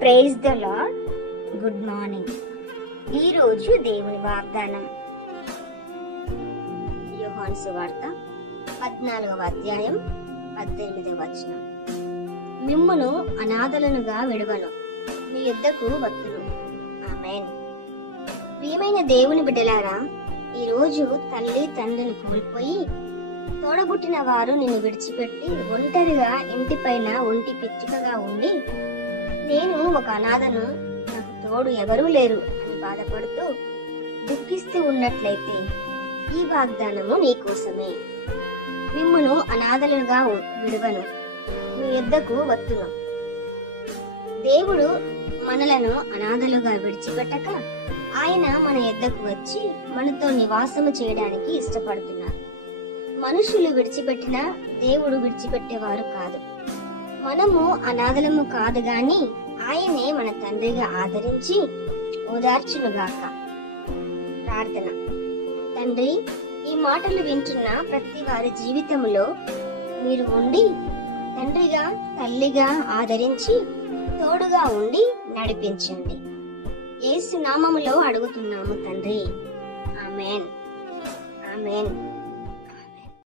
Praise the lord. Good morning. ఈరోజు దేవుని వాగ్దానం యోహాను సువార్త 14వ అధ్యాయం 18వ వచనం. మిమ్మును అనాథలనుగా విడువను, మీ యొద్దకు వత్తును. ఆమేన్. ప్రియమైన దేవుని బిడ్డలారా, ఈరోజు తల్లి తండ్రిని కోల్పోయి తోడబుట్టిన వారు నిన్ను విడిచిపెట్టి ఒంటరిగా ఇంటిపైన ఒంటి పిచ్చుకగా ఉండి, నేను ఒక అనాథను, నాకు తోడు ఎవరూ లేరు అని బాధపడుతూ దుఃఖిస్తూ ఉన్నట్లయితే ఈ వాగ్దానము నీకోసమే. మిమ్మును అనాథలుగా విడువను, మీ యొద్దకు వత్తును. దేవుడు మనలను అనాథలుగా విడిచిపెట్టక ఆయన మన యొద్దకు వచ్చి మనతో నివాసము చేయడానికి ఇష్టపడుతున్నారు. మనుషులు విడిచిపెట్టినా దేవుడు విడిచిపెట్టేవారు కాదు. మనము అనాథలము కాదు గాని ఆయనే మన తండ్రిగా ఆదరించి ఓదార్చునుగాక. ప్రార్థన. తండ్రి, ఈ మాటలు వింటున్న ప్రతి వారి జీవితంలో మీరు ఉండి తండ్రిగా తల్లిగా ఆదరించి తోడుగా ఉండి నడిపించండి. యేసు నామములో అడుగుతున్నాము తండ్రి. ఆమేన్. ఆమేన్.